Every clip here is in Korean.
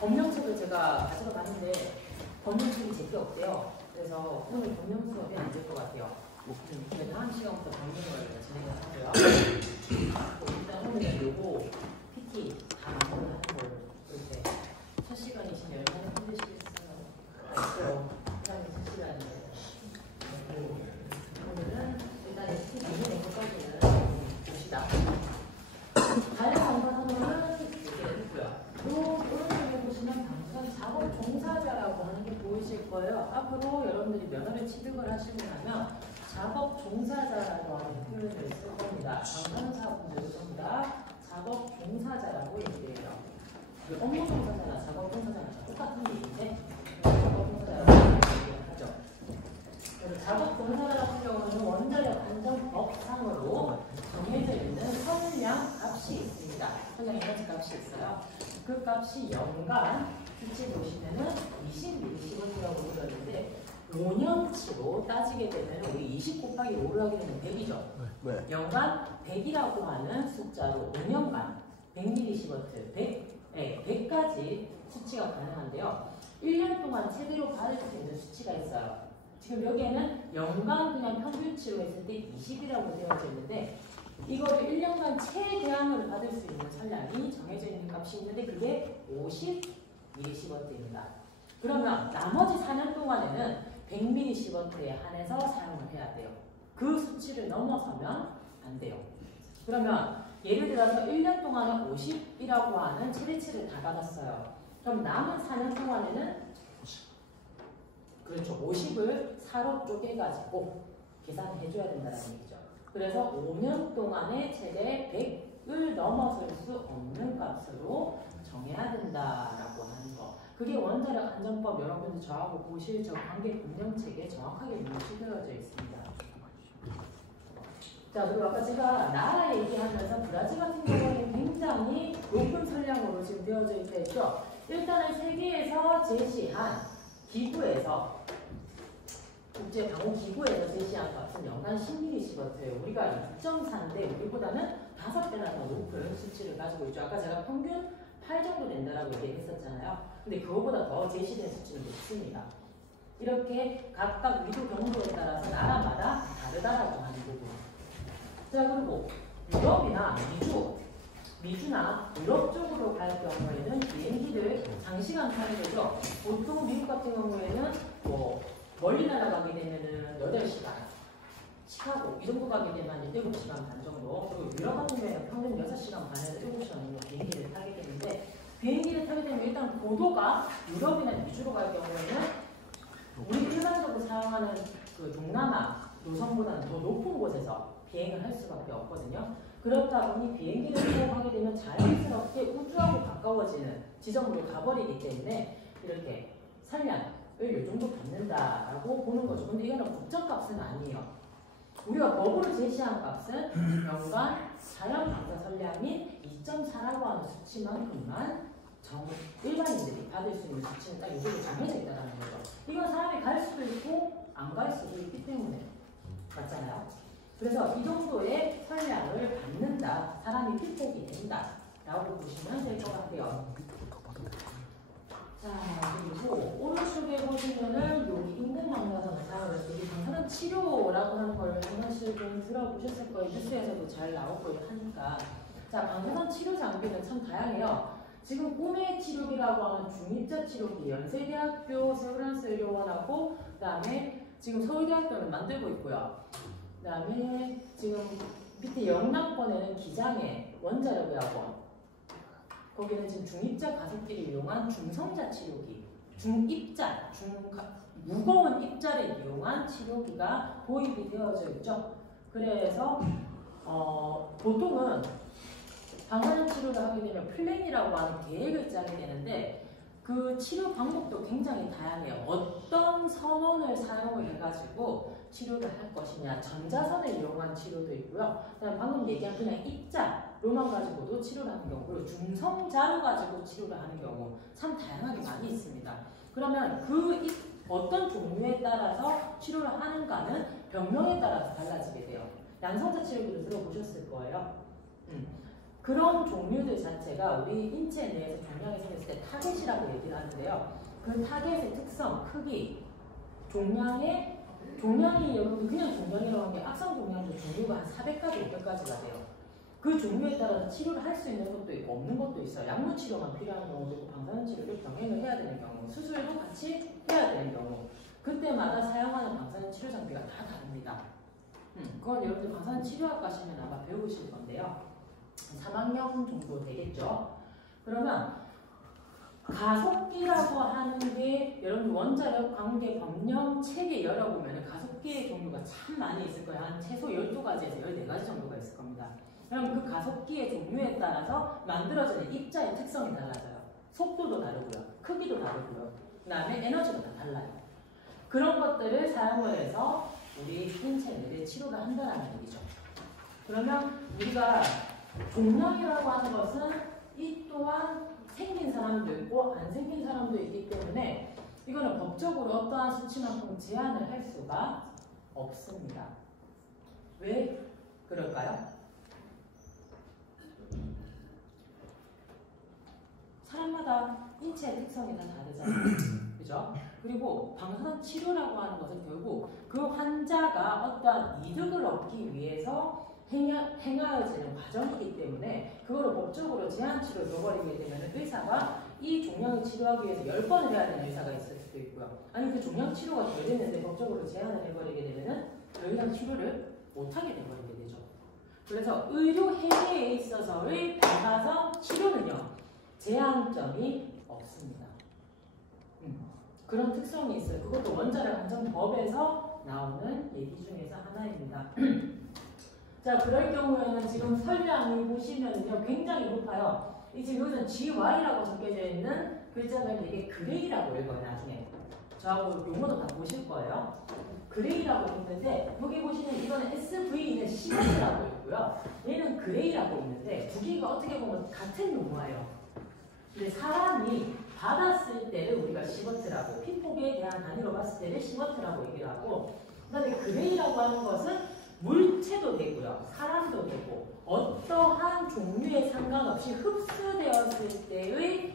법령책을 제가 가지러 갔는데 법령책이 제게 없대요. 그래서 오늘 법령 수업이 안 될 것 같아요. 다음 시간부터 법령을 진행을 하고요. 일단 오늘은 요거 PT 다 마무리하는 걸로 이렇게 첫 시간이시면 얼마나 힘드시겠어요? 그다음에 첫 시간인데 오늘은 일단 PT 마무리된 것까지는 봅시다. 다른 방법으로는 이렇게 했고요. 오른쪽에 보시면 방송 작업 종사자라고 하는 게 보이실 거예요. 앞으로 여러분들이 면허를 취득을 하시고 나면 작업 종사자라고 하는 표현을 쓸 겁니다. 방송사분들도 전부 다 작업 종사자라고 얘기해요. 업무 종사자나 작업 종사자나 똑같은 얘기인데 작업 종사자라고 얘기하죠. 그래서 작업 종사자 같은 경우는 원자력 안전법상으로 정해져 있는 선량 값이 있습니다. 선량 에너지 값이 있어요. 그 값이 연간 수치 보시면은 20mC라고 그러는데 5년치로 따지게 되면 우리 20 곱하기 5를 하게 되면 100이죠. 네. 연간 100이라고 하는 숫자로 5년간 100mC, 100까지 수치가 가능한데요. 1년 동안 최대로 받을 수 있는 수치가 있어요. 지금 여기에는 연간 그냥 평균치로 했을 때 20이라고 되어져 있는데 이거를 1년간 최대한으로 받을 수 있는 선량이 정해져 있는 값이 있는데 그게 50mC입니다. 그러면 나머지 4년 동안에는 100mC에 한해서 사용을 해야 돼요. 그 수치를 넘어서면 안 돼요. 그러면 예를 들어서 1년 동안에 50이라고 하는 최대치를 다 받았어요. 그럼 남은 4년 동안에는 그렇죠. 50을 4로 쪼개가지고 계산을 해줘야 된다는 얘기죠. 그래서 5년 동안에 최대 100을 넘어설 수 없는 값으로 정해야 된다라고 하는 거. 그게 원자력 안전법 여러분들 저하고 보실 저 관계 법령책에 정확하게 명시되어져 있습니다. 자, 그리고 아까 제가 나라 얘기하면서 브라질 같은 경우는 굉장히 높은 선량으로 지금 되어져 있다 했죠. 일단은 세계에서 제시한 기구에서 국제방호기구에서 제시한 값은 연간 10mC예요. 우리가 2.4인데 우리보다는 5배나 더 높은 수치를 가지고 있죠. 아까 제가 평균 8 정도 된다라고 얘기했었잖아요. 근데 그거보다 더 제시된 수치는 높습니다. 이렇게 각각 위도 경도에 따라서 나라마다 다르다라고 하는 부분. 자, 그리고 유럽이나 미주나 유럽 쪽으로 갈 경우에는 비행기를 장시간 타게 되죠. 보통 미국 같은 경우에는 멀리 날아가게 되면은 8시간, 시카고 이 정도 가게 되면 7시간 반 정도, 그리고 유럽 같은 경우에는 평균 6시간 반에서 7시간 정도 비행기를 타게 되는데 비행기를 타게 되면 일단 고도가 유럽이나 미주로 갈 경우에는 우리 일반적으로 사용하는 그 동남아 노선보다는 더 높은 곳에서 비행을 할 수밖에 없거든요. 그렇다 보니 비행기를 타고 가게 되면 자연스럽게 우주하고 가까워지는 지점으로 가버리기 때문에 이렇게 선량을 이 정도 받는다라고 보는 거죠. 근데 이거는 법정값은 아니에요. 우리가 법으로 제시한 값은 연간 자연 방사 선량인 2.4라고 하는 수치만큼만 일반인들이 받을 수 있는 수치는 딱 이쪽으로 정해져 있다는 거죠. 이건 사람이 갈 수도 있고 안 갈 수도 있기 때문에 맞잖아요. 그래서 이 정도의 선량을 받는다, 사람이 피폭이 된다 라고 보시면 될 것 같아요. 자, 그리고 오른쪽에 보시면은 여기 인공망사선사, 여기 방사능 치료라고 하는 걸 한 번씩 좀 들어보셨을 거예요. 뉴스에서도 잘 나오고 하니까. 자, 방사선 치료 장비는 참 다양해요. 지금 꿈의 치료기라고 하는 중입자 치료기, 연세대학교 세브란스 의료원하고 그다음에 지금 서울대학교는 만들고 있고요. 그다음에 지금 밑에 영남권에는 기장의 원자력의학원, 거기는 지금 중입자 가속기를 이용한 중성자 치료기, 무거운 입자를 이용한 치료기가 도입이 되어져 있죠. 그래서 보통은 방사능 치료를 하게 되면 플랜이라고 하는 계획을 짜게 되는데 그 치료 방법도 굉장히 다양해요. 어떤 선원을 사용을 해가지고 치료를 할 것이냐, 전자선을 이용한 치료도 있고요. 그다음에 방금 얘기한 그냥 입자로만 가지고도 치료를 하는 경우, 그리고 중성자로 가지고 치료를 하는 경우 참 다양하게 많이 있습니다. 그러면 그 어떤 종류에 따라서 치료를 하는가는 병명에 따라서 달라지게 돼요. 양성자 치료기도 들어보셨을 거예요. 그런 종류들 자체가 우리 인체 내에서 종양이 생겼을 때 타겟이라고 얘기를 하는데요. 그 타겟의 특성, 크기, 종양이 여러분들 그냥 종양이라고 하는 게 악성 종양도 종류가 한 400가지, 500가지가 돼요. 그 종류에 따라서 치료를 할 수 있는 것도 있고 없는 것도 있어요. 약물 치료만 필요한 경우도 있고 방사선 치료를 병행을 해야 되는 경우, 수술도 같이 해야 되는 경우, 그때마다 사용하는 방사선 치료 장비가 다 다릅니다. 그건 여러분들 방사선 치료학 가시면 아마 배우실 건데요. 3학년 정도 되겠죠. 그러면 가속기라고 하는 게 여러분 원자력, 관계, 법령, 체계 열어보면 가속기의 종류가 참 많이 있을 거예요. 한 최소 12가지에서 14가지 정도가 있을 겁니다. 그럼 그 가속기의 종류에 따라서 만들어지는 입자의 특성이 달라져요. 속도도 다르고요. 크기도 다르고요. 그 다음에 에너지도 다 달라요. 그런 것들을 사용을 해서 우리 인체 내에 치료를 한다는 얘기죠. 그러면 우리가 종양이라고 하는 것은 이 또한 생긴 사람도 있고 안 생긴 사람도 있기 때문에 이거는 법적으로 어떠한 수치만큼 제한을 할 수가 없습니다. 왜 그럴까요? 사람마다 인체의 특성이 다 다르잖아요. 그죠? 그리고 방사선 치료라고 하는 것은 결국 그 환자가 어떠한 이득을 얻기 위해서 행하여지는 과정이기 때문에 그거를 법적으로 제한치료를 줘버리게 되면 의사가 이 종양을 치료하기 위해서 10번을 해야 되는 의사가 있을 수도 있고요. 아니 그 종양 치료가 덜 됐는데 법적으로 제한을 해버리게 되면 더 이상 치료를 못하게 돼버리게 되죠. 그래서 의료 해외에 있어서의 방사선 치료는요. 제한점이 없습니다. 그런 특성이 있어요. 그것도 원자력 안전법에서 나오는 얘기 중에서 하나입니다. 자, 그럴 경우에는 지금 설명을 보시면요. 굉장히 높아요. 이 지금 여기서는 GY라고 적혀져 있는 글자가 이게 그레이라고 읽어요. 나중에. 저하고 용어도 다 보실 거예요. 그레이라고 읽는데 여기 보시면 이거는 SV는 시버트라고 있고요. 얘는 그레이라고 있는데 두 개가 어떻게 보면 같은 용어예요. 근데 사람이 받았을 때를 우리가 시버트라고, 피폭에 대한 단위로 봤을 때를 시버트라고 얘기를 하고, 그 다음에 그레이라고 하는 것은 물체도 되고요, 사람도 되고, 어떠한 종류에 상관없이 흡수되었을 때의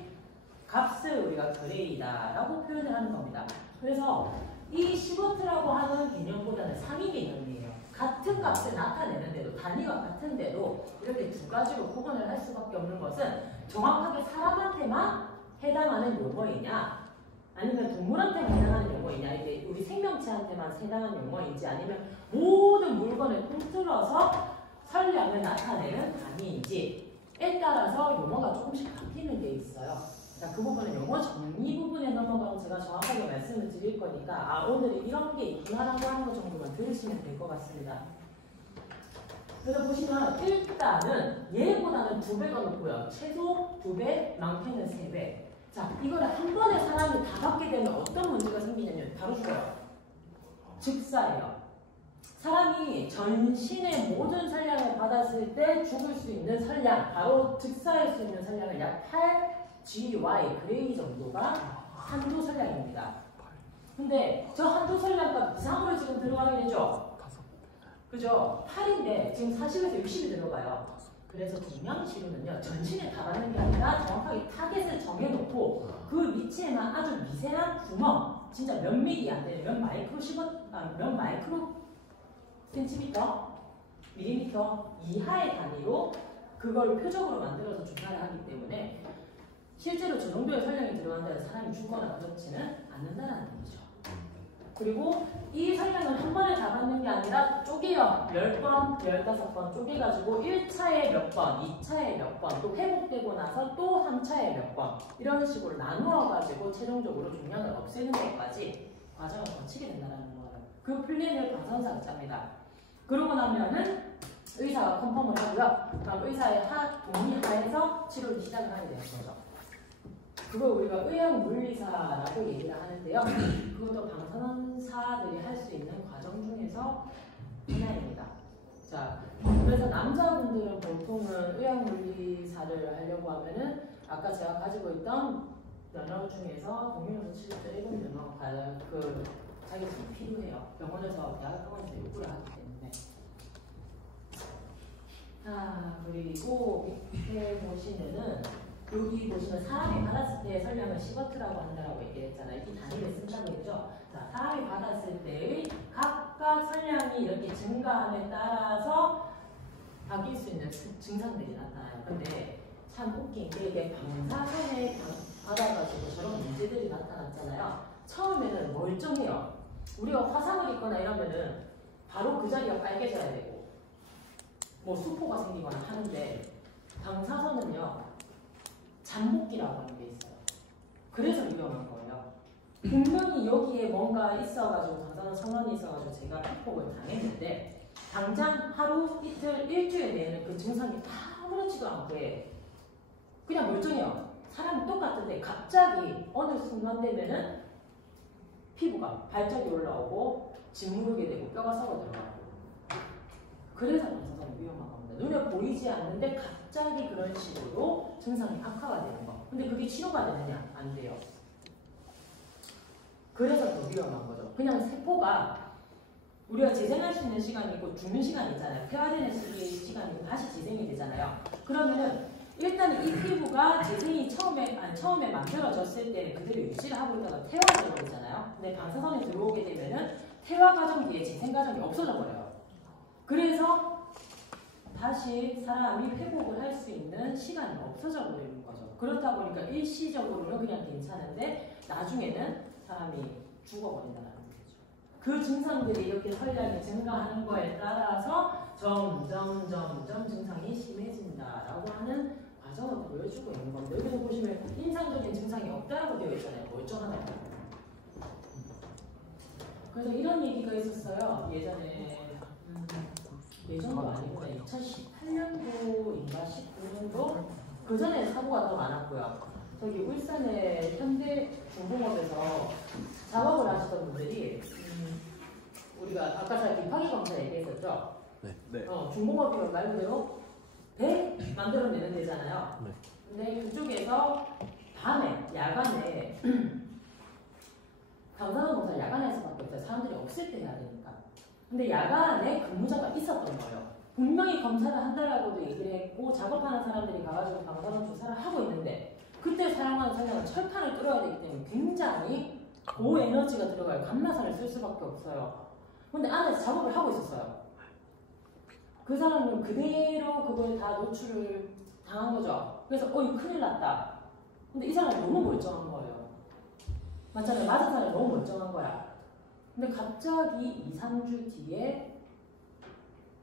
값을 우리가 그레이다라고 표현을 하는 겁니다. 그래서 이 시버트라고 하는 개념보다는 상위 개념이에요. 같은 값을 나타내는데도, 단위가 같은데도 이렇게 두 가지로 구분을 할 수밖에 없는 것은 정확하게 사람한테만 해당하는 용어이냐, 아니면 동물한테만 해당하는 용어이냐, 이게 우리 생명체한테만 해당하는 용어인지, 아니면 모든 물건을 통틀어서 선량을 나타내는 단위인지에 따라서 용어가 조금씩 바뀌는 게 있어요. 자, 그 부분은 용어 정리 부분에 넘어가면 제가 정확하게 말씀을 드릴 거니까 아, 오늘 이런 게 있구나라고 하는 것 정도만 들으시면 될 것 같습니다. 그래서 보시면 일단은 얘보다는 2배가 높고요. 최소 2배, 많게는 3배. 자, 이거를 한 번에 사람이 다 받게 되면 어떤 문제가 생기냐면 바로 죽어요. 즉사예요. 사람이 전신의 모든 선량을 받았을 때 죽을 수 있는 선량, 바로 즉사할 수 있는 선량은 약 8GY, 그레이 정도가 한도 선량입니다. 근데 저 한도 선량값 이상으로 지금 들어가게 되죠? 그죠? 8인데 지금 40에서 60이 들어가요. 그래서 종양치료는요, 전신에 다 받는 게 아니라 정확하게 타겟을 정해놓고 그 위치에만 아주 미세한 구멍, 진짜 몇 미리 안 되는 몇 마이크로 센티미터, 밀리미터 이하의 단위로 그걸 표적으로 만들어서 주사를 하기 때문에 실제로 저 정도의 선량이 들어간다는 사람이 죽거나 그렇지는 않는다는 얘기죠. 그리고 이 선량은 한 번에 다 받는 게 아니라 쪼개요. 10번, 15번 쪼개가지고 1차에 몇 번, 2차에 몇 번, 또 회복되고 나서 또 3차에 몇 번 이런 식으로 나누어가지고 최종적으로 종양을 없애는 것까지 과정을 거치게 된다는 거예요. 그 플랜을 방사선사가 짭니다. 그러고 나면은 의사가 컨펌을 하고요. 그럼 의사의 동의하에서 치료를 시작을 하게 되는 거죠. 그걸 우리가 의학물리사라고 얘기를 하는데요. 그것도 방사선사들이 할 수 있는 과정 중에서 하나입니다. 자, 그래서 남자분들은 보통은 의학물리사를 하려고 하면은 아까 제가 가지고 있던 면허 중에서 동명에서 7.1급 면허가 그 자격증이 필요해요. 병원에서 대학병원에서 요구를 하기 때문에. 자, 그리고 밑에 보시면은 여기 보시면 사람이 받았을 때 설명을 시버트라고 한다라고 얘기했잖아요. 이 단위를 쓴다고 했죠. 자, 사람이 받았을 때의 각각 설량이 이렇게 증가함에 따라서 바뀔 수 있는 증상들이 나타나요. 근데 참 웃긴 게 이게 방사선에 받아가지고 저런 문제들이 나타났잖아요. 처음에는 멀쩡해요. 우리가 화상을 입거나 이러면은 바로 그 자리가 빨개져야 되고 뭐 수포가 생기거나 하는데 방사선은요 잠복기라고 하는 게 있어요. 그래서 위험한 거예요. 분명히 여기에 뭔가 있어가지고 방사선 선언이 있어가지고 제가 피폭을 당했는데 당장 하루, 이틀, 일주일 내에는 그 증상이 아무렇지도 않게 그냥 멀쩡해요. 사람은 똑같은데 갑자기 어느 순간 되면은 피부가 발작이 올라오고 짓무르게 되고 뼈가 썩어 들어가고 그래서 방사선이 위험한 겁니다. 눈에 보이지 않는데 갑자기 그런 식으로 증상이 악화가 되는 거. 근데 그게 치료가 되느냐? 안 돼요. 그래서 더 위험한 거죠. 그냥 세포가 우리가 재생할 수 있는 시간이 있고 죽는 시간이 있잖아요. 폐화되는 시간이 있고 다시 재생이 되잖아요. 그러면은 일단 이 피부가 재생이 처음에 만들어졌을 때는 그대로 유지를 하고 있다가 퇴화가 되잖아요. 근데 방사선이 들어오게 되면은 퇴화 과정 뒤에 재생 과정이 없어져 버려요. 그래서 다시 사람이 회복을 할 수 있는 시간이 없어져 버리는 거죠. 그렇다 보니까 일시적으로는 그냥 괜찮은데 나중에는 사람이 죽어버린다는 거죠. 그 증상들이 이렇게 설량이 증가하는 거에 따라서 점점 증상이 심해진다라고 하는 과정을 보여주고 있는 겁니다. 여기서 보시면 인상적인 증상이 없다라고 되어 있잖아요. 멀쩡하다고. 그래서 이런 얘기가 있었어요. 예전도 아니구나. 2018년도인가 19년도 그 전에 사고가 더 많았고요. 저기 울산의 현대중공업에서 작업을 하시던 분들이 우리가 아까 제가 비파기 검사 얘기했었죠. 네. 중공업이면 말 그대로 배 만들어내는 데잖아요. 네. 근데 그쪽에서 밤에 야간에 방사선 검사를 야간에 할 수밖에 없어요. 사람들이 없을 때 해야 되니까. 근데 야간에 근무자가 있었던 거예요. 분명히 검사를 한다라고도 얘기를 했고 작업하는 사람들이 가가지고 방사선 주사를 하고 있는데 그때 사용하는 설량은 철판을 뚫어야 되기 때문에 굉장히 고에너지가 들어가요. 감마선을 쓸 수밖에 없어요. 근데 안에서 작업을 하고 있었어요. 그 사람은 그대로 그거에 다 노출을 당한 거죠. 그래서 이거 큰일 났다. 근데 이 사람이 너무 멀쩡한 거예요. 맞잖아요. 맞은 사람이 너무 멀쩡한 거야. 근데 갑자기 2, 3주 뒤에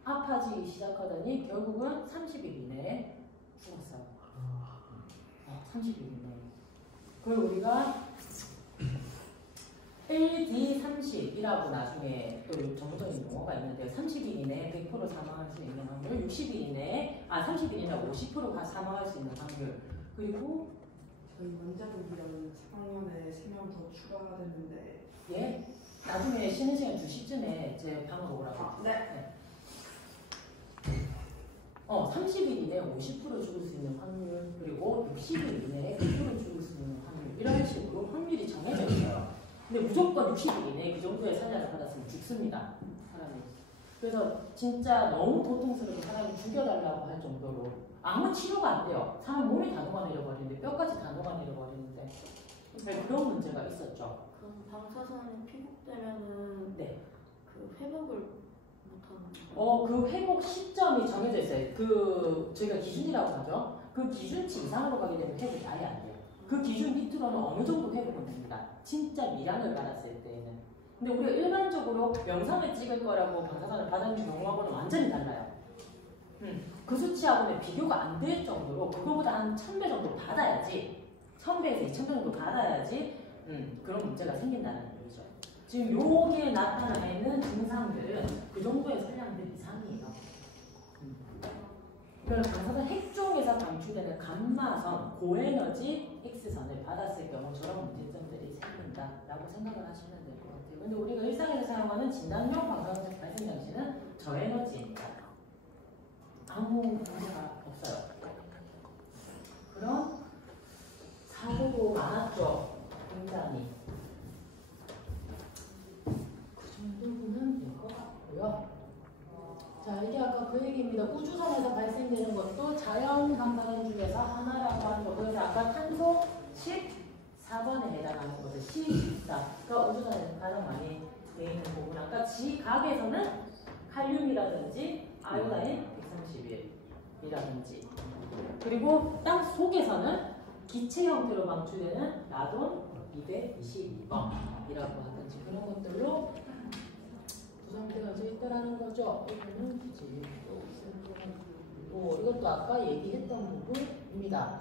아파지기 시작하더니 결국은 30일 이내에 죽었어요. 30일 이내에. 그걸 우리가 LD30이라고 나중에 또 전문적인 용어가 있는데요. 30일 이내에 100% 사망할 수 있는 확률, 60일 이내에 30일 이내에 50%가 사망할 수 있는 확률. 그리고 저희 원자독이랑 4학년에 3명 더 추가가 됐는데 예, 나중에 쉬는 시간 2시쯤에 제 방을 오라고. 네. 30일 이내에 50% 죽을 수 있는 확률, 그리고 60일 이내에 100% 죽을 수 있는 확률, 이런 식으로 확률이 정해져 있어요. 근데 무조건 60일 이내에 그 정도의 살약을 받았으면 죽습니다, 사람이. 그래서 진짜 너무 고통스럽게 사람을 죽여달라고 할 정도로 아무 치료가 안 돼요. 사람 몸이 다 녹아내려버리는데, 뼈까지 다 녹아내려버리는데 그런 문제가 있었죠. 그럼 방사선이 피복되면은 네. 그 회복을 못하는 그 회복 시점이 정해져 있어요. 저희가 기준이라고 하죠. 그 기준치 이상으로 가게 되면 회복이 아예 안 돼요. 그 기준 밑으로는 어느 정도 회복은 됩니다. 진짜 미량을 받았을 때에는. 근데 우리가 일반적으로 영상을 찍을 거라고 방사선을 받은 경우하고는 완전히 달라요. 그 수치하고는 비교가 안 될 정도로 그거보다 한 1000배 정도 받아야지, 1000배에서 2000배 정도 받아야지 그런 문제가 생긴다는 얘기죠. 지금 여기에 나타나 있는 증상들은 그 정도의 설량들 이상이에요. 그래서 방사선 핵종에서 방출되는 감마선, 고에너지 X선을 받았을 경우 저런 문제점들이 생긴다라고 생각을 하시면 될 것 같아요. 근데 우리가 일상에서 사용하는 진단용 방사선 발생 장치는 저에너지입니다. 아무 문제가 없어요. 그런 사고도 많았죠. 굉장히. 그 정도는 될 것 같고요. 자, 이게 아까 그 얘기입니다. 우주선에서 발생 발생되는 것도 자연 방사선 중에서 하나라고 하는 거. 그래서 아까 탄소 14번에 해당하는 것을 C14가 우주선에서 가장 많이 되어 있는 부분. 아까 지각에서는 칼륨이라든지 아요다인 131이라든지 그리고 땅 속에서는 기체 형태로 방출되는 라돈 222번이라고 하든지 그런 것들로 구성되어 있다라는 거죠. 이거는 이것도 아까 얘기했던 부분입니다.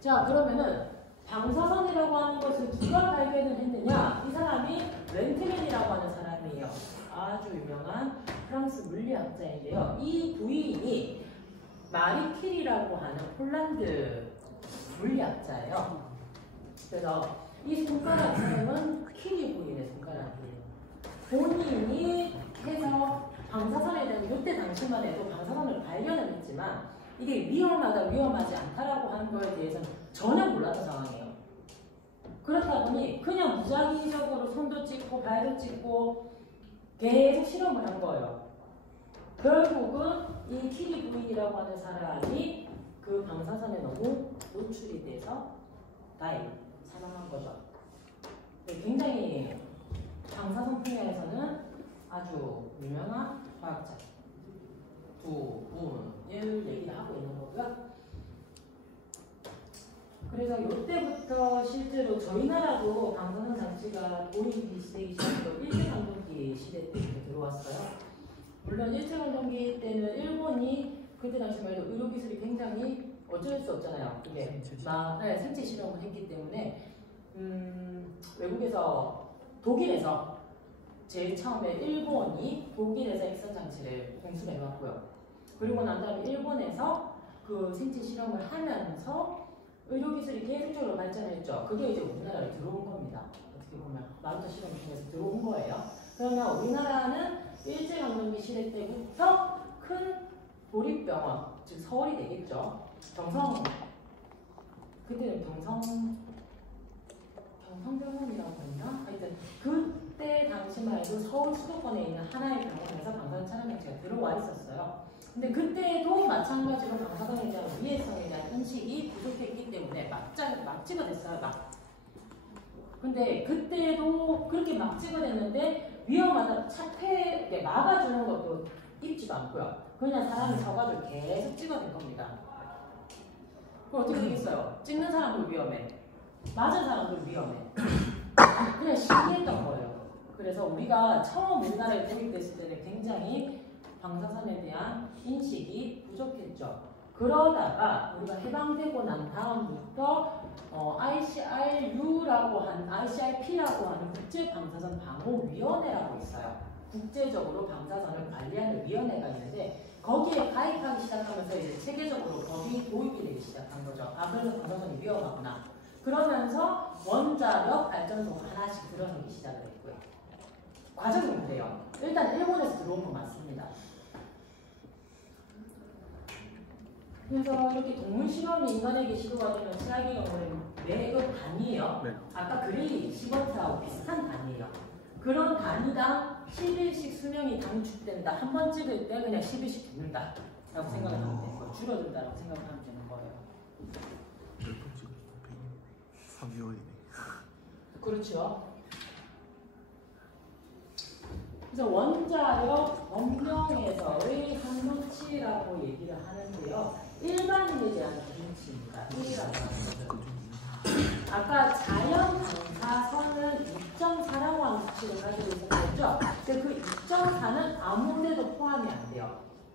자, 그러면은 방사선이라고 하는 것을 누가 발견을 했느냐? 이 사람이 렌트겐이라고 하는 사람이에요. 아주 유명한 프랑스 물리학자인데요. 이 부인이 마리 퀴리라고 하는 폴란드 물리학자예요. 그래서 이 손가락 사람은 퀴리 부인의 손가락이에요. 본인이 해서 방사선에 대한 이때 당시만 해도 방사선을 발견을 했지만 이게 위험하다 위험하지 않다라고 하는 거에 대해서는 전혀 몰랐던 상황이에요. 그렇다 보니 그냥 무작위적으로 손도 찍고 발도 찍고 계속 실험을 한 거예요. 결국은 이 퀴리 부인이라고 하는 사람이 그 방사선에 너무 노출이 돼서 사망한 거죠. 굉장히 방사선 분야에서는 아주 유명한 과학자 두 분을 얘기를 하고 있는 거고요. 그래서 이때부터 실제로 저희 나라도 방사선 장치가 도입이 시되기 시작으로 일제강점기 시대 때 들어왔어요. 물론 일제강점기 때는 일본이 그때 당시만 해도 의료기술이 굉장히 어쩔 수 없잖아요. 이게 생체 실험을 했기 때문에 외국에서 독일에서 제일 처음에 일본이 독일에서 액선 장치를 공수를 해왔고요. 그리고 난 다음에 일본에서 그 생체 실험을 하면서 의료기술이 계속적으로 발전했죠. 그게 이제 우리나라에 들어온 겁니다. 어떻게 보면 마루타 실험 중에서 들어온 거예요. 그러면 우리나라는 일제강점기 시대 때부터 큰 도립병원, 즉 서울이 되겠죠. 그때는 경성병원이라고 했나? 하여튼 그때 당시만 해도 서울 수도권에 있는 하나의 병원에서 방사선 촬영 장치가 들어와 있었어요. 근데 그때도 마찬가지로 방사선에 대한 위해성에 대한 인식이 부족했기 때문에 막 찍어댔어요. 근데 그때도 그렇게 막 찍어댔는데 위험하다 차폐에 막아주는 것도 입지도 않고요. 그냥 사람이 서가지고 계속 찍어댄 겁니다. 그럼 어떻게 되겠어요? 찍는 사람도 위험해. 맞은 사람도 위험해. 그냥 신기했던 거예요. 그래서 우리가 처음 우리나라에 도입됐을 때는 굉장히 방사선에 대한 인식이 부족했죠. 그러다가 우리가 해방되고 난 다음부터 ICRP라고 하는 국제방사선 방호위원회라고 있어요. 국제적으로 방사선을 관리하는 위원회가 있는데 거기에 가입하기 시작하면서 이제 세계적으로 법이 도입이 되기 시작한 거죠. 그래서 방사선이 위험하구나. 그러면서 원자력 발전소가 하나씩 들어서기 시작을 했고요. 과정이 그래요. 일단 일본에서 들어온 건 맞습니다. 그래서 이렇게 동물 실험이 인간에게 시도가 되는 최악의 경우는 매그 단위예요. 네. 아까 그레이 시버트하고 비슷한 단위예요. 그런 단위당 10일씩 수명이 단축된다. 한 번 찍을 때 그냥 10일씩 죽는다 라고 생각을 하면 되는 거예요. 줄어든다라고 생각을 하면 되는 거예요. 몇번 찍었어? 3개월이네. 그렇죠. 그래서 원자력 원명에서의 한도치라고 얘기를 하는데요. 일반인에 대한 기준치입니다. 1이라고 하는 거죠. 아까 자연 방사선은 2.4라고 하는 수치를 가지고 있었죠. 그 2.4는 아무데도 포함이 안 돼요.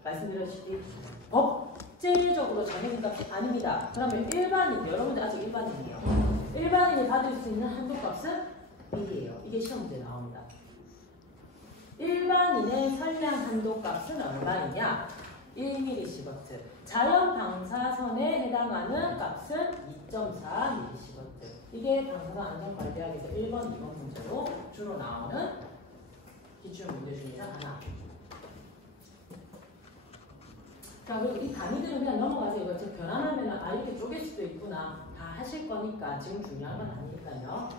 말씀드렸듯이 법제적으로 정해진 값이 아닙니다. 그러면 일반인, 여러분들 아직 일반인이에요. 일반인이 받을 수 있는 한도값은 1이에요. 이게 시험 문제에 나옵니다. 일반인의 선량 한도값은 얼마이냐? 1mSv. 자연 방사선에 해당하는 값은 2.4mSv. 이게 방사선 안전관리학에서 1번, 2번 문제로 주로 나오는 기출 문제 중에 하나. 자, 그리고 이 단위들은 그냥 넘어가세요. 이거 지금 변환하면 이렇게 쪼갤 수도 있구나. 다 하실 거니까 지금 중요한 건 아니니까요.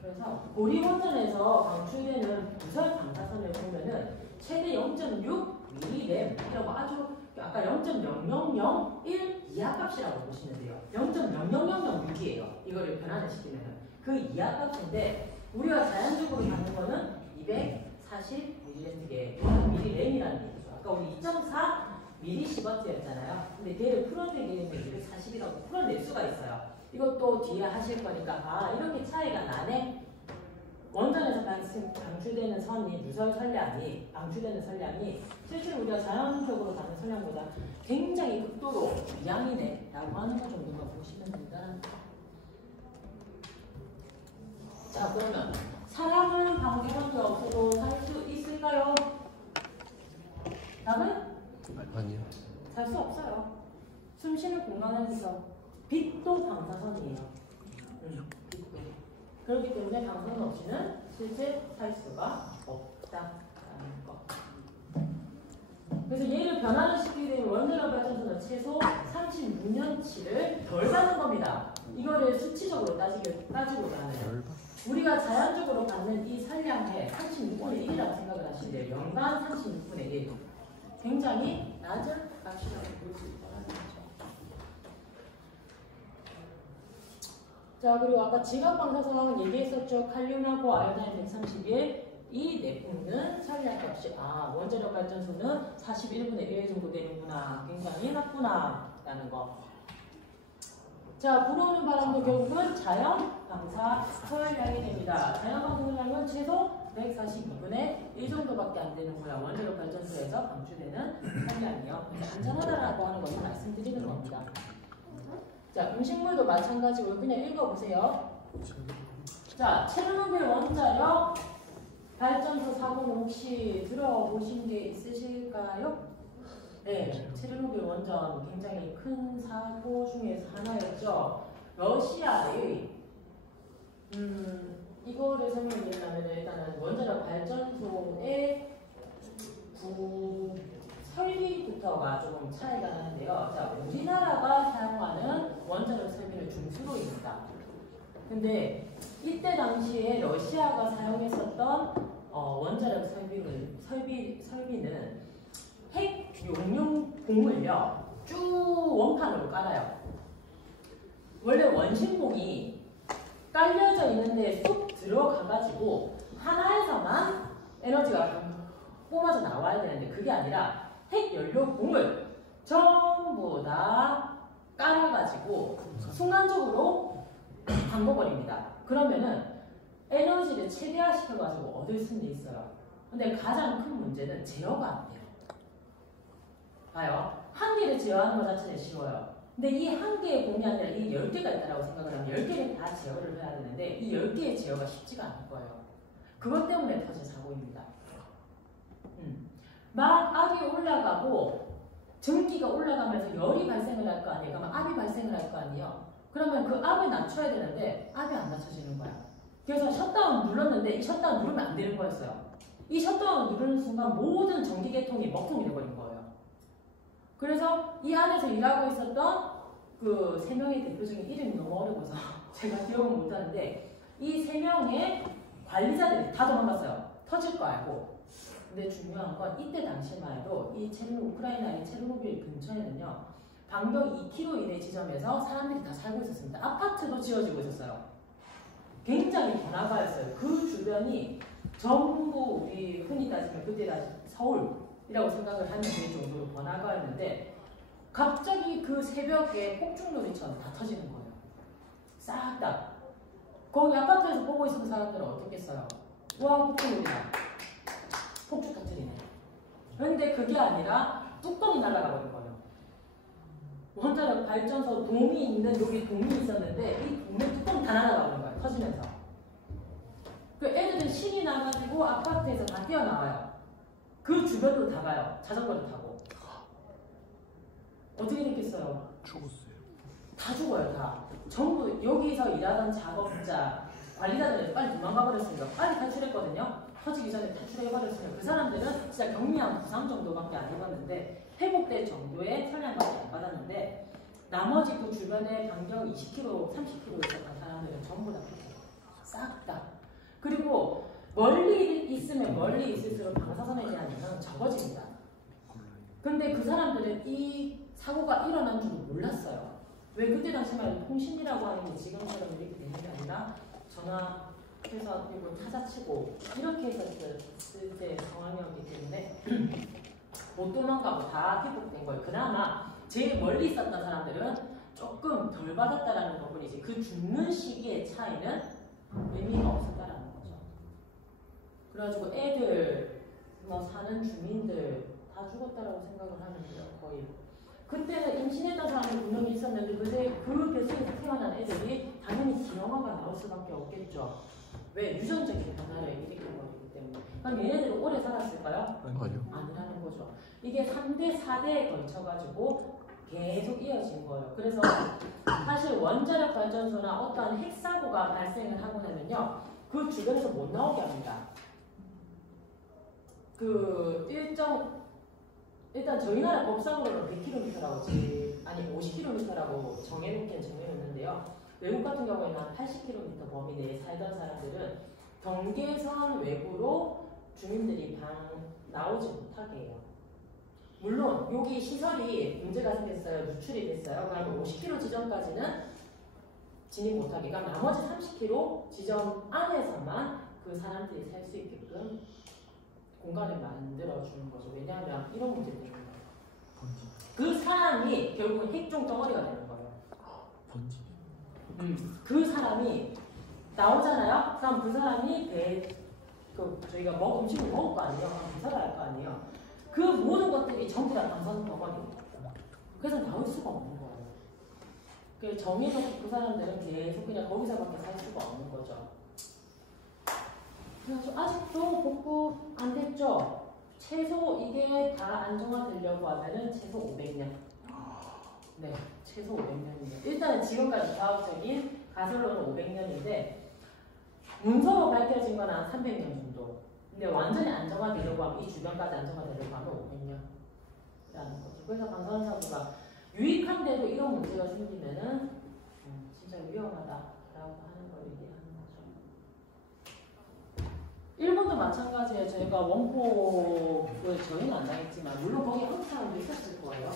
그래서 고리원전에서 방출되는 무선 방사선을 보면은 최대 0.6mg이라고 아주 아까 0.0001 이하 값이라고 보시면 돼요. 0.00006이에요. 이거를 변환을 시키면은 그 이하 값인데 우리가 자연적으로 받는 거는 240mg의 mg이라는 얘기죠. 아까 우리 2.4mS였잖아요. 근데 걔를 풀어내게 되면 240이라고 풀어낼 수가 있어요. 이것도 뒤에 하실 거니까 아 이렇게 차이가 나네. 원전에서 방출되는 선이 누설 선량이 방출되는 선량이 실제로 우리가 자연적으로 받는 선량보다 굉장히 극도로 양이네 라고 하는 것 정도만 보시면 됩니다. 자 그러면 사람은 방기건조 없어도 살 수 있을까요? 답은? 아니요. 살 수 없어요. 숨쉬는 공간에서 빛도 방사선이에요. 빛도. 그렇기 때문에 방사선 없이는 실제 살 수가 없다라는 거. 그래서 얘를 변화를 시키게 되면 원자력 발전소는 최소 36년치를 덜 받는 겁니다. 이거를 수치적으로 따지고자 하면 우리가 자연적으로 받는 이 산량의 36분의 1이라고 생각을 하시는데요. 연간 36분의 1. 굉장히 낮은 값이라고 볼 수 있다는 거죠. 자 그리고 아까 지각방사선 얘기했었죠. 칼륨하고 아યો다인 131 이 내뿜는 산량값이 원자력 발전소는 41분의 1 정도 되는구나. 굉장히 낮구나 라는 거. 자 불어오는 바람도 결국은 자연 방사 소열량이 됩니다. 자연 방사 소열량은 최소 142분의 1 정도밖에 안 되는 거야. 원자력 발전소에서 방출되는 산량이요. 안전하다라고 하는 것을 말씀드리는 겁니다. 자, 음식물도 마찬가지로 그냥 읽어보세요. 자, 체르노빌 원자력 발전소 사고는 혹시 들어보신 게 있으실까요? 네, 체르노빌 원전 굉장히 큰 사고 중에서 하나였죠. 러시아의 이거를 설명드리려면 일단은 원자력 발전소의 설비부터가 조금 차이가 나는데요. 자, 우리나라가 사용하는 원자력 설비는 중수로입니다. 근데 이때 당시에 러시아가 사용했었던 원자력 설비는 핵 용융 봉을요 쭉 원판으로 깔아요. 원래 원심봉이 깔려져 있는데 쑥 들어가가지고 하나에서만 에너지가 뿜어져 나와야 되는데 그게 아니라 핵 연료봉을 전부 다 깔아가지고 순간적으로 담궈버립니다. 그러면은 에너지를 최대화시켜가지고 얻을 수는 있어요. 근데 가장 큰 문제는 제어가 안 돼요. 봐요. 한 개를 제어하는 것 자체는 쉬워요. 근데 이 한 개의 공이 아니라 이 10개가 있다고 생각을 하면 10개를 다 제어를 해야 되는데 이 10개의 제어가 쉽지가 않을 거예요. 그것 때문에 터진 사고입니다. 막 압이 올라가고 전기가 올라가면서 열이 발생을 할 거 아니에요. 그러면 압이 발생을 할 거 아니에요. 그러면 그 압을 낮춰야 되는데 압이 안 낮춰지는 거야. 그래서 셧다운 눌렀는데 이 셧다운 누르면 안 되는 거였어요. 이 셧다운 누르는 순간 모든 전기 계통이 먹통이 돼버린 거예요. 그래서 이 안에서 일하고 있었던 그 3명의 대표적인 이름이 너무 어려워서 제가 기억을 못하는데 이 3명의 관리자들이 다 도망갔어요. 터질 거 알고. 근데 중요한 건 이때 당시만 해도 이 우크라이나의 체르노빌 근처에는요 반경 2km 이내 지점에서 사람들이 다 살고 있었습니다. 아파트도 지어지고 있었어요. 굉장히 번화가였어요. 그 주변이 전부 우리 흔히 따지면 그때 다시 서울이라고 생각을 하면 될 정도로 번화가였는데 갑자기 그 새벽에 폭죽놀이처럼 다 터지는 거예요. 싹 다. 거기 아파트에서 보고 있었던 사람들은 어떻겠어요? 와 폭죽놀이다. 폭죽 터뜨리네. 그런데 그게 아니라 뚜껑이 날아가 버린 거예요. 원자력 발전소 돔이 있는 여기 돔이 있었는데 이 돔의 뚜껑이 다 날아가 버린 거예요. 터지면서. 그 애들은 신이 나가지고 아파트에서 다 뛰어나와요. 그 주변으로 다 가요. 자전거를 타고. 어떻게 됐겠어요? 죽었어요. 다 죽어요. 다. 전부 여기서 일하던 작업자, 관리자들은 빨리 도망가 버렸으니까 빨리 탈출했거든요. 터지기 전에 탈출해버렸으면 그 사람들은 진짜 경미한 부상 정도밖에 안 입었는데 회복될 정도의 선량밖에 안 받았는데 나머지 그 주변에 반경 20km, 30km 있었던 사람들은 전부 다 싹 다. 그리고 멀리 있으면 멀리 있을수록 방사선에 대한 영향은 적어집니다. 근데 그 사람들은 이 사고가 일어난 줄도 몰랐어요. 왜 그때 당시만 해도 통신이라고 하는 게 지금처럼 이렇게 되는 게 아니라 전화해서 이걸 타자치고 이렇게 했었을 때 상황이었기 때문에 못 도망가고 다 피복된 거예요. 그나마 제일 멀리 있었던 사람들은 조금 덜 받았다라는 것뿐이지 그 죽는 시기의 차이는 의미가 없었다라는 거죠. 그래가지고 애들 뭐 사는 주민들 다 죽었다라고 생각을 하는데요. 거의 그때는 임신했던 사람이 분명히 있었는데 그 뱃속에서 태어난 애들이 당연히 기형아가 나올 수밖에 없겠죠. 왜? 유전적인 변화를 일으킨 거기 때문에. 그럼 얘네들은 오래 살았을까요? 아니요. 아니라는 거죠. 이게 3대, 4대에 걸쳐가지고 계속 이어진 거예요. 그래서 사실 원자력 발전소나 어떠한 핵사고가 발생을 하고 나면요. 그 주변에서 못 나오게 합니다. 일단 저희 나라 법상으로는 100km라고 50km라고 정해놓는데요. 외국 같은 경우에는 한 80km 범위 내에 살던 사람들은 경계선 외부로 주민들이 나오지 못하게 해요. 물론 여기 시설이 문제가 생겼어요. 누출이 됐어요. 그러면 50km 지점까지는 진입 못하게. 그러니까 나머지 30km 지점 안에서만 그 사람들이 살 수 있게끔 공간을 만들어주는 거죠. 왜냐하면 이런 문제 때문에 그 사람이 결국은 핵종 덩어리가 되는 거예요. 번지. 그 사람이 나오잖아요. 그럼 그 사람이 저희가 음식을 먹을 거 아니에요. 배설을 할 거 아니에요. 그 모든 것들이 전부 다 방사선 덩어리입니다. 그래서 나올 수가 없는 거예요. 그 정해놓고 그 사람들은 계속 그냥 거기서밖에 살 수가 없는 거죠. 그래서 아직도 복구 안 됐죠. 최소 이게 다 안정화되려고 하면은 최소 500년. 네, 최소 500년이에요. 일단은 지금까지 과학적인 가설로는 500년인데 문서로 밝혀진 건 한 300년 정도. 근데 완전히 안정화되려고 하면 이 주변까지 안정화되려고 하면 500년이라는 거죠. 그래서 방사선 사고가 유익한데도 이런 문제가 생기면은 진짜 위험하다라고 하는 걸 얘기하는 거죠. 일본도 마찬가지예요. 저희가 원폭을 저희는 안 당했지만 물론 거기 한국 사람도 있었을 거예요.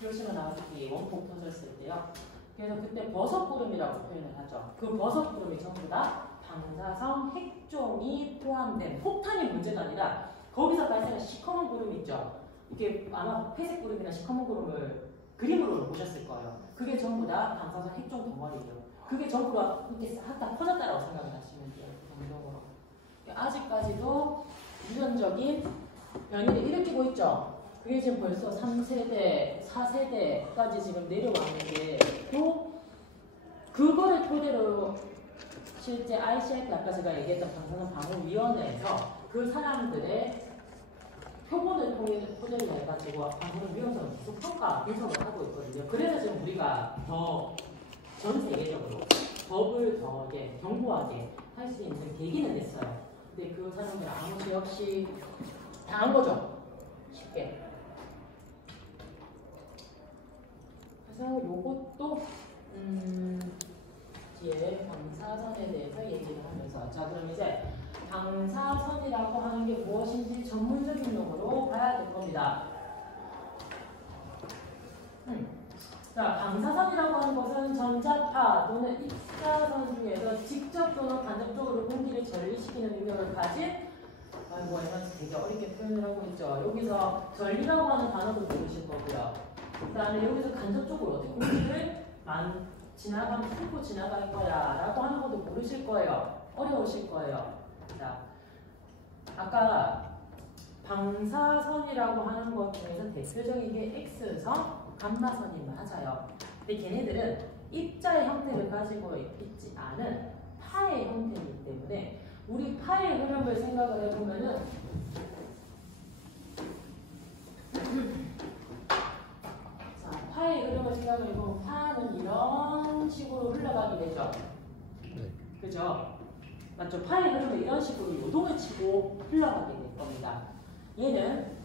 히로시마 나가사키 원폭 터졌을 때요. 그래서 그때 버섯구름이라고 표현을 하죠. 그 버섯구름이 전부 다 방사성 핵종이 포함된 폭탄이 문제가 아니라 거기서 발생한 시커먼 구름 있죠. 이게 아마 회색 구름이나 시커먼 구름을 그림으로 보셨을 거예요. 그게 전부 다 방사성 핵종 덩어리예요. 그게 전부 다 이렇게 싹 다 퍼졌다라고 생각을 하시면 돼요. 그 정도로. 아직까지도 유전적인 변이를 일으키고 있죠. 그게 지금 벌써 3세대, 4세대까지 지금 내려왔는데 또 그거를 토대로 실제 ICF 아까 제가 얘기했던 방사선 방어위원회에서 그 사람들의 표본을 토대로 해가지고 방사선 위험성을 계속 분석을 하고 있거든요. 그래서 지금 우리가 더 전 세계적으로 법을 더 견고하게 할 수 있는 계기는 됐어요. 근데 그 사람들 아무 죄 없이 당한 거죠. 쉽게. 그래서 요것도 뒤에 방사선에 대해서 얘기를 하면서 자 그럼 이제 방사선이라고 하는 게 무엇인지 전문적인 용어로 봐야 될 겁니다. 자, 방사선이라고 하는 것은 전자파 또는 입자선 중에서 직접 또는 간접적으로 공기를 전리시키는 능력을 가진 되게 어렵게 표현을 하고 있죠. 여기서 전리라고 하는 단어도 모르실 거고요. 그 다음에 여기서 간접적으로 어떻게 공기를 훑고 지나갈 거야 라고 하는 것도 모르실 거예요. 어려우실 거예요. 자, 아까 방사선이라고 하는 것 중에서 대표적인 게 X선, 감마선이 맞아요. 근데 걔네들은 입자의 형태를 가지고 있지 않은 파의 형태이기 때문에 우리 파의 흐름을 생각을 해보면은 자, 파의 흐름을 생각을 해보면 파는 이런 식으로 흘러가게 되죠. 네. 그죠? 맞죠? 파의 흐름을 이런 식으로 요동을 치고 흘러가게 될 겁니다. 얘는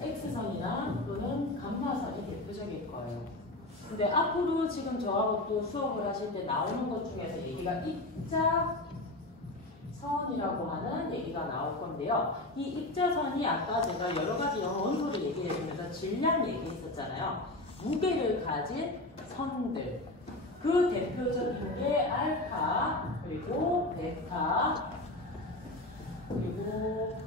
X선이나 또는 감마선이 대표적일 거예요. 근데 앞으로 지금 저하고 또 수업을 하실 때 나오는 것 중에서 얘기가 입자 선이라고 하는 얘기가 나올 건데요. 이 입자선이 아까 제가 여러 가지 영어 원소를 얘기해 주면서 질량 얘기했었잖아요. 무게를 가진 선들. 그 대표적인 게 알파, 그리고 베타, 그리고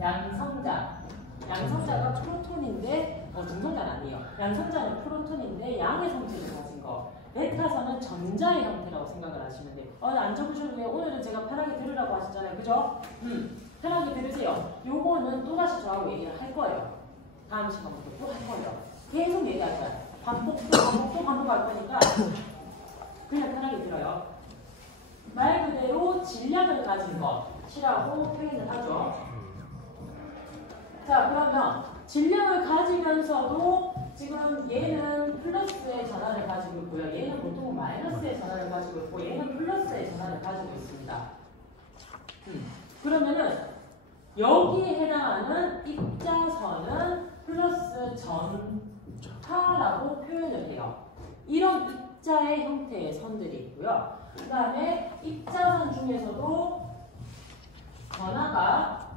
양성자. 양성자가 프로톤인데, 중성자는 아니에요. 양성자는 프로톤인데 양의 성질을 가진 거. 베타선은 전자의 형태라고 생각을 하시면 돼요. 안 적으셔도 돼요. 오늘은 제가 편하게 들으라고 하시잖아요. 그죠? 편하게 들으세요. 요거는 또다시 저하고 얘기를 할 거예요. 다음 시간부터 또 할 거예요. 계속 얘기할 거예요. 반복할 거니까 그냥 편하게 들어요. 말 그대로 질량을 가진 것이라고 표현을 하죠. 자, 그러면 질량을 가지면서도 지금 얘는 플러스의 전환을 가지고 있고요. 얘는 보통 마이너스의 전환을 가지고 있고 얘는 플러스의 전환을 가지고 있습니다. 그러면은 여기에 해당하는 입자선은 플러스 전하라고 표현을 해요. 이런 입자의 형태의 선들이 있고요. 그 다음에 입자선 중에서도 전하가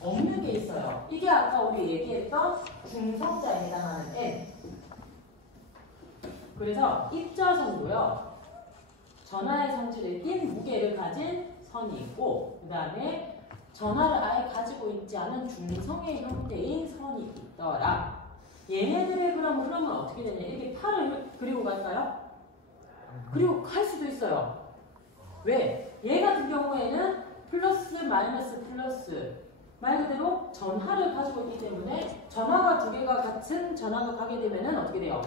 없는 게 있어요. 이게 아까 우리 얘기했던 중성자에 해당하는 N. 그래서 입자선도요. 전하의 성질을 띈 무게를 가진 선이 있고 그 다음에 전하를 아예 가지고 있지 않은 중성의 형태인 선이 있더라. 얘네들의 그럼 흐름은 어떻게 되냐. 이렇게 팔을 그리고 갈까요? 그리고 갈 수도 있어요. 왜? 얘 같은 경우에는 플러스 마이너스 플러스 말 그대로 전하를 가지고 있기 때문에 전하가 두 개가 같은 전하가 가게 되면은 어떻게 돼요?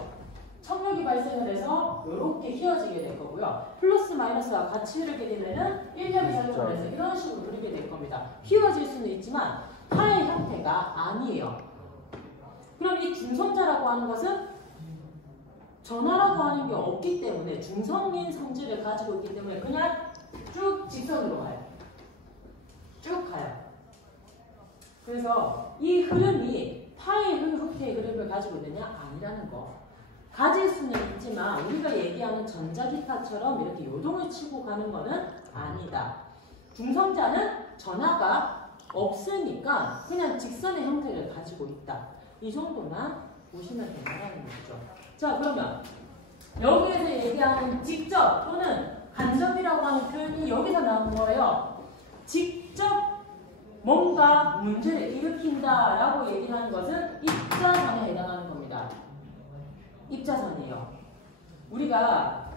청력이 발생을 해서 이렇게 휘어지게 될 거고요. 플러스 마이너스가 같이 흐르게 되면은 일력이 작용을 해서 이런 식으로 흐르게 될 겁니다. 휘어질 수는 있지만 파의 형태가 아니에요. 그럼 이 중성자라고 하는 것은 전하라고 하는 게 없기 때문에 중성인 성질을 가지고 있기 때문에 그냥 쭉 직선으로 가요. 쭉 가요. 그래서 이 흐름이 파의 형태의 흐름을 가지고 있느냐? 아니라는 거. 가질 수는 있지만 우리가 얘기하는 전자기파처럼 이렇게 요동을 치고 가는 거는 아니다. 중성자는 전하가 없으니까 그냥 직선의 형태를 가지고 있다. 이 정도만 보시면 된다는 거죠. 자, 그러면 여기에서 얘기하는 직접 또는 간접이라고 하는 표현이 여기서 나온 거예요. 직접 뭔가 문제를 일으킨다라고 얘기를 하는 것은 입자선에 해당하는 겁니다. 입자선이에요. 우리가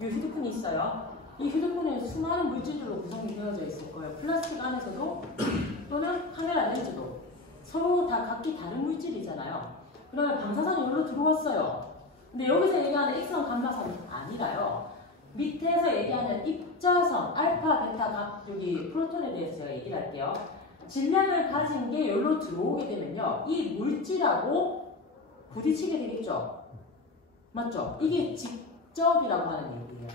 이 휴대폰이 있어요. 이 휴대폰에 수많은 물질들로 구성이 되어져 있을 거예요. 플라스틱 안에서도 또는 카메라 안에서도 서로 다 각기 다른 물질이잖아요. 그러면 방사선이 여기로 들어왔어요. 근데 여기서 얘기하는 X선, 감마선이 아니라요. 밑에서 얘기하는 입자선, 알파, 베타, 여기 프로톤에 대해서 제가 얘기를 할게요. 질량을 가진 게 여기로 들어오게 되면요. 이 물질하고 부딪히게 되겠죠. 맞죠? 이게 직접이라고 하는 얘기예요.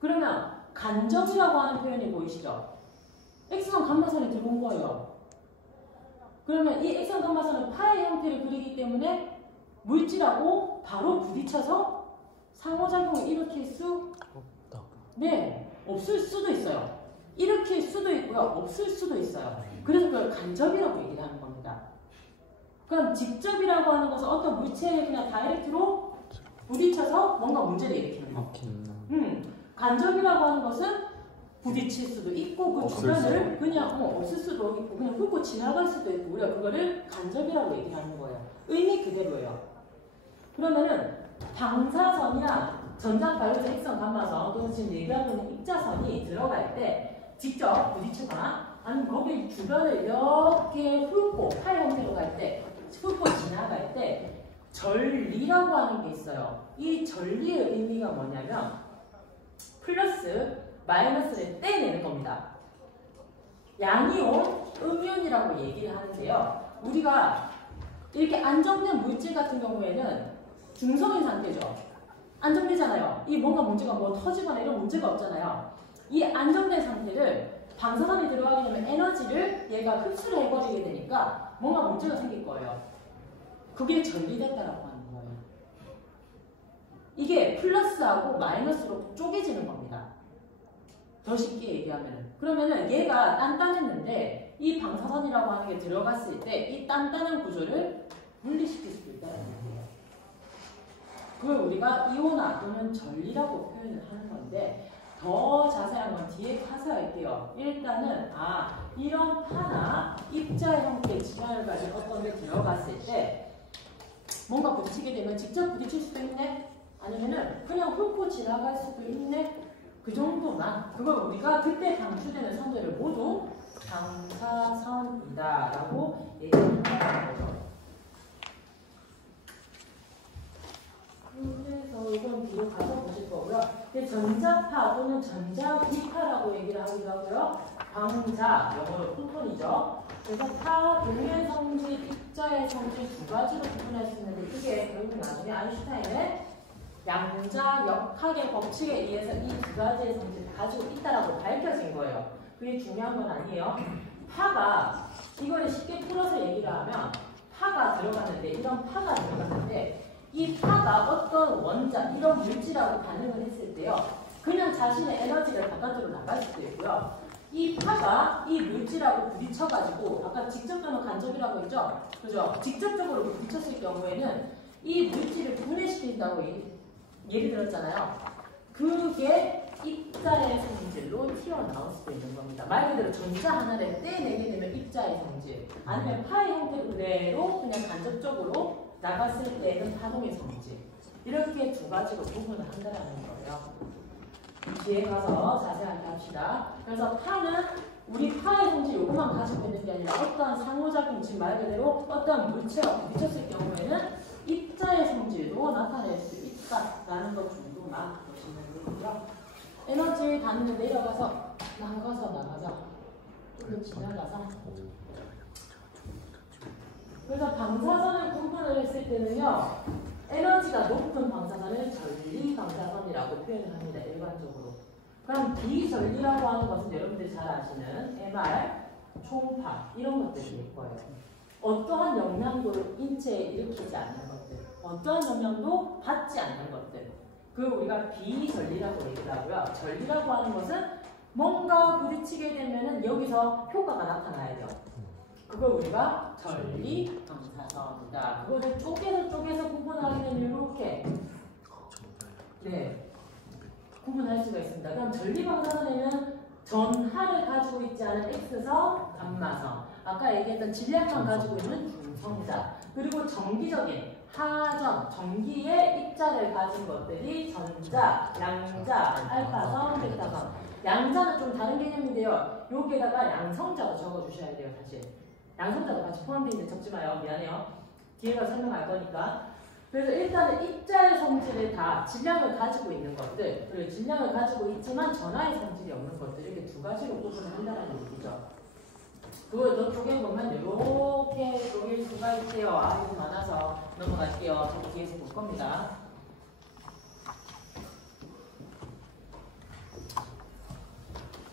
그러면 간접이라고 하는 표현이 보이시죠? X선, 감마선이 들어온 거예요. 그러면 이 X선, 감마선은 파의 형태를 그리기 때문에 물질하고 바로 부딪혀서 상호작용을 일으킬 수 없다. 네, 없을 수도 있어요. 일으킬 수도 있고요. 없을 수도 있어요. 그래서 그걸 간접이라고 얘기를 하는 겁니다. 그럼 직접이라고 하는 것은 어떤 물체에 그냥 다이렉트로 부딪혀서 뭔가 문제를 일으키는 거. 간접이라고 하는 것은 부딪힐 수도 있고 그 주변을 그냥 없을 수도 있고 그냥 훑고 지나갈 수도 있고 우리가 그거를 간접이라고 얘기를 하는 거예요. 의미 그대로예요. 그러면은 방사선이나 전자발효 X선, 감마선 또는 지금 얘기하고 있는 입자선이 들어갈 때 직접 부딪히거나 아니면 거기 주변을 이렇게 훑고 팔 형태로 갈 때 훑고 지나갈 때 전리라고 하는 게 있어요. 이 전리의 의미가 뭐냐면 플러스 마이너스를 떼내는 겁니다. 양이온, 음이온이라고 얘기를 하는데요. 우리가 이렇게 안정된 물질 같은 경우에는 중성인 상태죠. 안정되잖아요. 이 뭔가 문제가 뭐 터지거나 이런 문제가 없잖아요. 이 안정된 상태를 방사선이 들어가게 되면 에너지를 얘가 흡수를 해버리게 되니까 뭔가 문제가 생길 거예요. 그게 전리됐다라고 하는 거예요. 이게 플러스하고 마이너스로 쪼개지는 겁니다. 더 쉽게 얘기하면은. 그러면은 얘가 단단했는데 이 방사선이라고 하는 게 들어갔을 때 이 단단한 구조를 분리시킬 수도 있다는 얘기예요. 그걸 우리가 이온화 또는 전리라고 표현을 하는 건데 더 자세한 건 뒤에 가서 할게요. 일단은 이런 파나 입자의 형태의 질량을 가진 어떤 게 들어갔을 때 뭔가 부딪히게 되면 직접 부딪힐 수도 있네? 아니면은 그냥 훑고 지나갈 수도 있네? 그 정도만. 그걸 우리가 그때 방출되는 선들을 모두 방사선이다 라고 얘기하는 거죠. 그래서 이건 뒤로 가서 보실 거고요. 전자파 또는 전자기파라고 얘기를 하기도 하고요. 방자, 영어로 포톤이죠. 그래서 파, 동源 성질, 입자의 성질 두 가지로 구분할 수 있는데 이게 결국 나중에 아인슈타인의 양자 역학의 법칙에 의해서 이 두 가지의 성질을 가지고 있다라고 밝혀진 거예요. 그게 중요한 건 아니에요. 파가, 이거를 쉽게 풀어서 얘기를 하면 파가 들어갔는데, 이런 파가 들어갔는데 이 파가 어떤 원자, 이런 물질하고 반응을 했을 때요. 그냥 자신의 에너지가 바깥으로 나갈 수도 있고요. 이 파가 이 물질하고 부딪혀가지고 아까 직접 또는 간접이라고 했죠? 그죠? 직접적으로 부딪혔을 경우에는 이 물질을 분해시킨다고 예를 들었잖아요. 그게 입자의 성질로 튀어나올 수도 있는 겁니다. 말 그대로 전자 하나를 떼내게 되면 입자의 성질, 아니면 파의 형태 그대로 그냥 간접적으로 나갔을 때는 파동의 성질. 이렇게 두 가지로 구분을 한다는 거예요. 뒤에 가서 자세하게 합시다. 그래서 파는 우리 파의 성질 요것만 가지고 있는 게 아니라 어떠한 상호작용, 지금 말 그대로 어떠한 물체가 부딪혔을 경우에는 입자의 성질도 나타낼 수 있다라는 것 정도만 보시면 되고요. 에너지 단위로 내려가서 조금 지나가서 그래서 방사선을 구분을 했을 때는요, 에너지가 높은 방사선을 전리 방사선이라고 표현을 합니다. 일반적으로. 그럼 비전리라고 하는 것은 여러분들이 잘 아시는 MR, 총파 이런 것들일 거예요. 어떠한 영향도 인체에 일으키지 않는 것들, 어떠한 영향도 받지 않는 것들, 그걸 우리가 비전리라고 얘기를 하고요. 전리라고 하는 것은 뭔가 부딪히게 되면은 여기서 효과가 나타나야 돼요. 그걸 우리가 전리 방사선이다. 그거를 쪼개서 구분하게 되면 이렇게 구분할 수가 있습니다. 그럼 전리 방사선에는 전하를 가지고 있지 않은 X선, 감마선, 아까 얘기했던 질량만 가지고 있는 중성자, 그리고 정기적인 하전, 전기의 입자를 가진 것들이 전자, 양자, 알파선, 베타선. 양자는 좀 다른 개념인데요. 여기에다가 양성자도 적어주셔야 돼요. 사실 양성자도 같이 포함되어 있는데 적지 마요. 미안해요. 뒤에 가서 설명할 거니까. 그래서 일단은 입자의 성질을 다 질량을 가지고 있는 것들, 그리고 질량을 가지고 있지만 전하의 성질이 없는 것들, 이렇게 두 가지로 구분을 한다는 얘기죠. 그걸 저쪽에 보면 이렇게 쪼갤 수가 있대요. 이거 많아서 넘어갈게요. 저 뒤에서 볼 겁니다.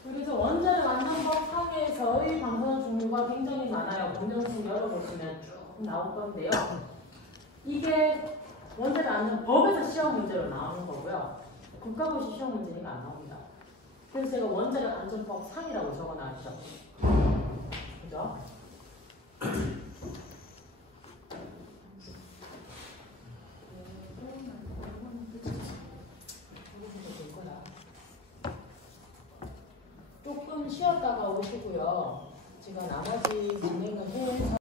그래서 원자력 안전법 상에서의 방사선 종류가 굉장히 많아요. 검정색 열어보시면 쭉 나올 건데요. 이게 원자력 안전법에서 시험 문제로 나오는 거고요. 국가고시 시험 문제니까 안 나옵니다. 그래서 제가 원자력 안전법 상이라고 적어놨죠. 그죠? 조금 쉬었다가 오시고요. 제가 나머지 진행을 해서